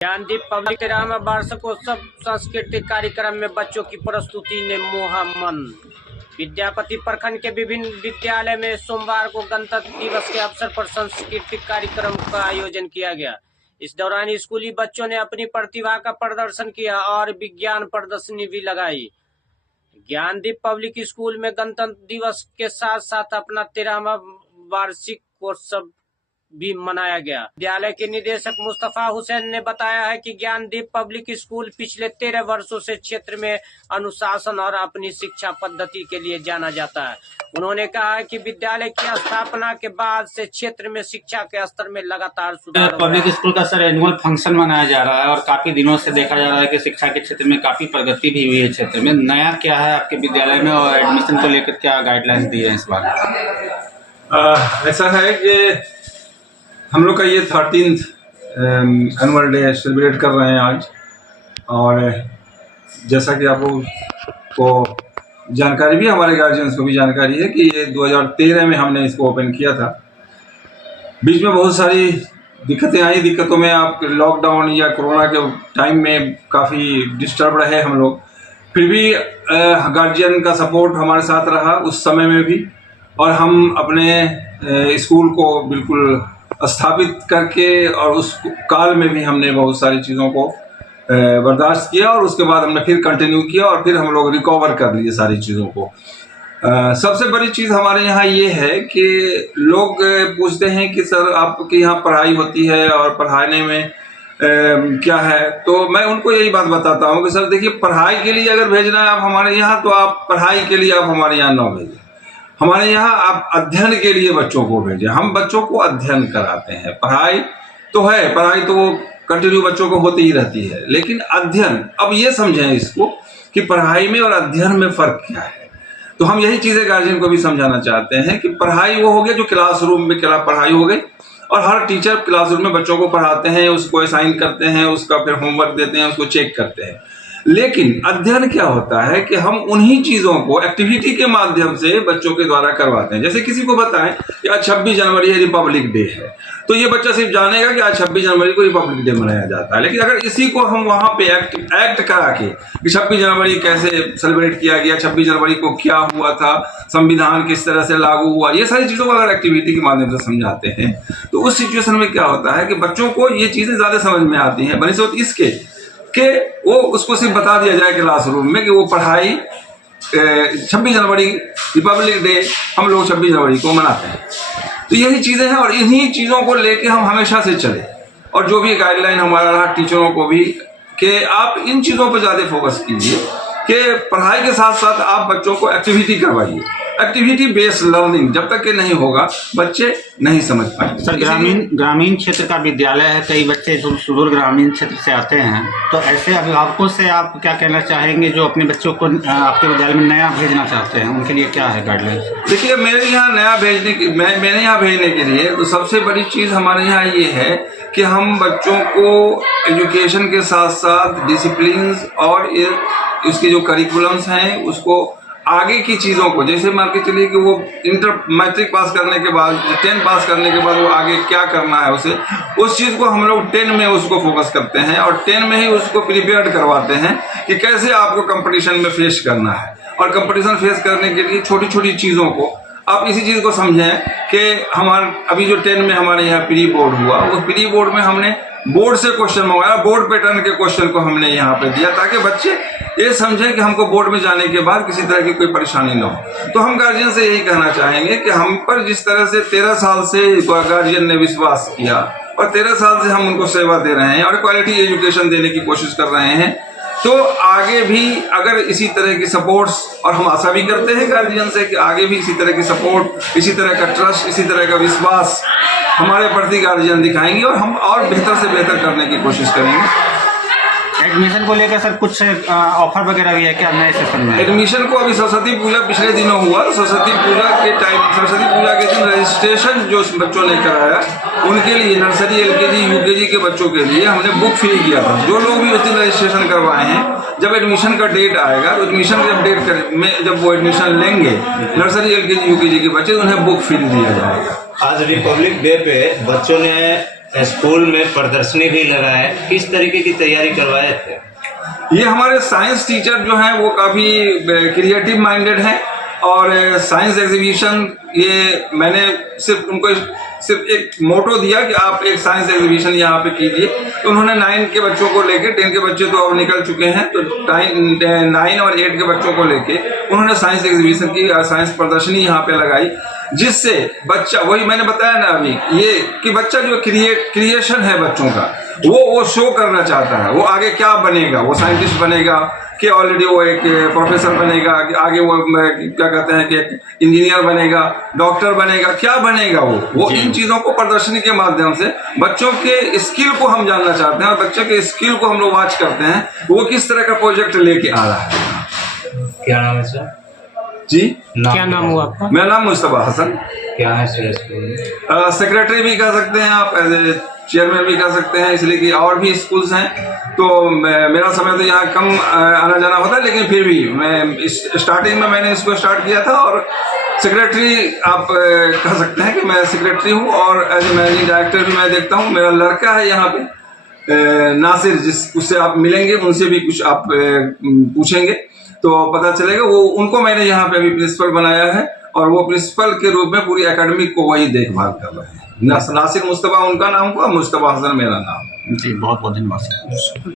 Gyandeep public 13वां वार्षिकोत्सव सांस्कृतिक कार्यक्रम में बच्चों की प्रस्तुति ने मोहा मन। विद्यापति प्रखंड के विभिन्न विद्यालय में सोमवार को गणतंत्र दिवस के अवसर पर सांस्कृतिक कार्यक्रम का आयोजन किया गया। इस दौरान स्कूली बच्चों ने अपनी प्रतिभा का प्रदर्शन किया और विज्ञान प्रदर्शनी भी लगाई। ज्ञानदीप पब्लिक स्कूल में गणतंत्र दिवस के साथ साथ अपना 13वां वार्षिकोत्सव भी मनाया गया। विद्यालय के निदेशक मुस्तफा हुसैन ने बताया है कि ज्ञानदीप पब्लिक स्कूल पिछले 13 वर्षों से क्षेत्र में अनुशासन और अपनी शिक्षा पद्धति के लिए जाना जाता है। उन्होंने कहा है कि विद्यालय की स्थापना के बाद से क्षेत्र में शिक्षा के स्तर में लगातार सुधार। पब्लिक स्कूल का सर एनुअल फंक्शन मनाया जा रहा है और काफी दिनों से देखा जा रहा है कि शिक्षा के क्षेत्र में काफी प्रगति भी हुई है। क्षेत्र में नया क्या है आपके विद्यालय में और एडमिशन को लेकर क्या गाइडलाइंस दिए हैं इस बार? ऐसा है कि हम लोग का ये 13th एनुअल डे सेलिब्रेट कर रहे हैं आज। और जैसा कि आप लोग को जानकारी भी, हमारे गार्जियंस को भी जानकारी है कि ये 2013 में हमने इसको ओपन किया था। बीच में बहुत सारी दिक्कतें आई। दिक्कतों में आप लॉकडाउन या कोरोना के टाइम में काफ़ी डिस्टर्ब रहे हम लोग, फिर भी गार्जियन का सपोर्ट हमारे साथ रहा उस समय में भी, और हम अपने स्कूल को बिल्कुल स्थापित करके और उस काल में भी हमने बहुत सारी चीज़ों को बर्दाश्त किया और उसके बाद हमने फिर कंटिन्यू किया और फिर हम लोग रिकवर कर लिए सारी चीज़ों को। सबसे बड़ी चीज़ हमारे यहाँ ये है कि लोग पूछते हैं कि सर आपके यहाँ पढ़ाई होती है और पढ़ाने में क्या है, तो मैं उनको यही बात बताता हूँ कि सर देखिए, पढ़ाई के लिए अगर भेजना है आप हमारे यहाँ, तो आप पढ़ाई के लिए आप हमारे यहाँ न भेजें। हमारे यहाँ आप अध्ययन के लिए बच्चों को भेजें। हम बच्चों को अध्ययन कराते हैं। पढ़ाई तो है, पढ़ाई तो वो कंटिन्यू बच्चों को होती ही रहती है, लेकिन अध्ययन, अब ये समझें इसको कि पढ़ाई में और अध्ययन में फ़र्क क्या है। तो हम यही चीज़ें गार्जियन को भी समझाना चाहते हैं कि पढ़ाई वो हो गई जो क्लासरूम में पढ़ाई हो गई, और हर टीचर क्लासरूम में बच्चों को पढ़ाते हैं, उसको असाइन करते हैं, उसका फिर होमवर्क देते हैं, उसको चेक करते हैं। लेकिन अध्ययन क्या होता है कि हम उन्हीं चीज़ों को एक्टिविटी के माध्यम से बच्चों के द्वारा करवाते हैं। जैसे किसी को बताएं कि आज 26 जनवरी है, रिपब्लिक डे है, तो ये बच्चा सिर्फ जानेगा कि आज 26 जनवरी को रिपब्लिक डे मनाया जाता है। लेकिन अगर इसी को हम वहाँ पे एक्ट करा के कि 26 जनवरी कैसे सेलिब्रेट किया गया, 26 जनवरी को क्या हुआ था, संविधान किस तरह से लागू हुआ, ये सारी चीज़ों को अगर एक्टिविटी के माध्यम से समझाते हैं, तो उस सिचुएशन में क्या होता है कि बच्चों को ये चीज़ें ज़्यादा समझ में आती हैं बनिस्बत इसके कि वो उसको सिर्फ बता दिया जाए क्लासरूम में कि वो पढ़ाई 26 जनवरी रिपब्लिक डे हम लोग 26 जनवरी को मनाते हैं। तो यही चीज़ें हैं और इन्हीं चीज़ों को लेके हम हमेशा से चले, और जो भी गाइडलाइन हमारा रहा टीचरों को भी कि आप इन चीज़ों पर ज़्यादा फोकस कीजिए कि पढ़ाई के साथ साथ आप बच्चों को एक्टिविटी करवाइए। एक्टिविटी बेस्ड लर्निंग जब तक के नहीं होगा, बच्चे नहीं समझ पाएंगे। सर ग्रामीण क्षेत्र का विद्यालय है, कई बच्चे जो सुदूर ग्रामीण क्षेत्र से आते हैं, तो ऐसे अभिभावकों से आप क्या कहना चाहेंगे जो अपने बच्चों को आपके विद्यालय में नया भेजना चाहते हैं, उनके लिए क्या है गाइडलाइन? देखिए, मेरे यहाँ नया मेरे यहाँ भेजने के लिए तो सबसे बड़ी चीज़ हमारे यहाँ ये है कि हम बच्चों को एजुकेशन के साथ साथ डिसिप्लिन और उसके जो करिकुलम्स हैं उसको आगे की चीज़ों को, जैसे मान के चलिए कि वो मैट्रिक पास करने के बाद, 10 पास करने के बाद वो आगे क्या करना है उसे, उस चीज़ को हम लोग 10 में उसको फोकस करते हैं और 10 में ही उसको प्रिपेयर्ड करवाते हैं कि कैसे आपको कंपटीशन में फेस करना है। और कंपटीशन फेस करने के लिए छोटी छोटी चीज़ों को आप इसी चीज़ को समझें कि हमारा अभी जो 10 में हमारे यहाँ प्री बोर्ड हुआ, उस प्री बोर्ड में हमने बोर्ड से क्वेश्चन मंगवाया, बोर्ड पैटर्न के क्वेश्चन को हमने यहाँ पे दिया ताकि बच्चे ये समझें कि हमको बोर्ड में जाने के बाद किसी तरह की कोई परेशानी ना हो। तो हम गार्जियन से यही कहना चाहेंगे कि हम पर जिस तरह से 13 साल से गार्जियन ने विश्वास किया और 13 साल से हम उनको सेवा दे रहे हैं और क्वालिटी एजुकेशन देने की कोशिश कर रहे हैं, तो आगे भी अगर इसी तरह की सपोर्ट्स, और हम आशा भी करते हैं गार्जियन से कि आगे भी इसी तरह की सपोर्ट, इसी तरह का ट्रस्ट, इसी तरह का विश्वास हमारे प्रति गार्जियन दिखाएंगे और हम और बेहतर से बेहतर करने की कोशिश करेंगे। एडमिशन को लेकर सर कुछ ऑफर वगैरह भी है क्या नए सेशन में? एडमिशन को अभी सरस्वती पूजा पिछले दिनों हुआ, सरस्वती पूजा के दिन रजिस्ट्रेशन जो बच्चों ने कराया उनके लिए, नर्सरी LKG UKG के बच्चों के लिए हमने बुक फ्री किया था। जो लोग भी उस दिन रजिस्ट्रेशन करवाए हैं, जब एडमिशन का डेट आएगा तो एडमिशन जब डेट में जब वो एडमिशन लेंगे नर्सरी LKG UKG के बच्चे, उन्हें बुक फ्री दिया जाएगा। आज रिपब्लिक डे पे बच्चों ने स्कूल में प्रदर्शनी भी लगा है, किस तरीके की तैयारी करवाए थे? ये हमारे साइंस टीचर जो हैं वो काफ़ी क्रिएटिव माइंडेड हैं और साइंस एग्जीबिशन ये मैंने सिर्फ उनको सिर्फ एक मोटो दिया कि आप एक साइंस एग्जीबिशन यहाँ पे कीजिए, तो उन्होंने 9 के बच्चों को लेके, 10 के बच्चे तो अब निकल चुके हैं, तो 9 और 8 के बच्चों को लेके उन्होंने साइंस एग्जीबिशन की, साइंस प्रदर्शनी यहाँ पे लगाई, जिससे बच्चा, वही मैंने बताया ना अभी, ये कि बच्चा जो क्रिएशन है बच्चों का वो शो करना चाहता है, वो आगे क्या बनेगा, वो साइंटिस्ट बनेगा कि ऑलरेडी वो एक प्रोफेसर बनेगा, आगे वो क्या कहते हैं कि एक इंजीनियर बनेगा, डॉक्टर बनेगा, क्या बनेगा वो इन चीज़ों को प्रदर्शनी के माध्यम से बच्चों के स्किल को हम जानना चाहते हैं और बच्चों के स्किल को हम लोग वॉच करते हैं वो किस तरह का प्रोजेक्ट लेके आ रहा है। क्या नाम है सर? जी, क्या नाम हुआ आपका? मेरा नाम मुस्तफा हसन। क्या है सर स्कूल में? सेक्रेटरी भी कह सकते हैं आप, एज ए चेयरमैन भी कह सकते हैं, इसलिए कि और भी स्कूल्स हैं, तो मेरा समय तो यहाँ कम आना जाना होता है, लेकिन फिर भी मैं स्टार्टिंग में मैंने इसको स्टार्ट किया था और सेक्रेटरी आप कह सकते हैं कि मैं सेक्रेटरी हूँ और एज ए मैनेजिंग डायरेक्टर भी मैं देखता हूँ। मेरा लड़का है यहाँ पे नासिर, उससे आप मिलेंगे, उनसे भी कुछ आप पूछेंगे तो पता चलेगा, वो उनको मैंने यहाँ पे अभी प्रिंसिपल बनाया है और वो प्रिंसिपल के रूप में पूरी एकेडमिक को वही देखभाल कर रहे हैं। नासिर मुस्तफा उनका नाम हुआ, मुस्तफा हसन मेरा नाम। जी, बहुत बहुत धन्यवाद।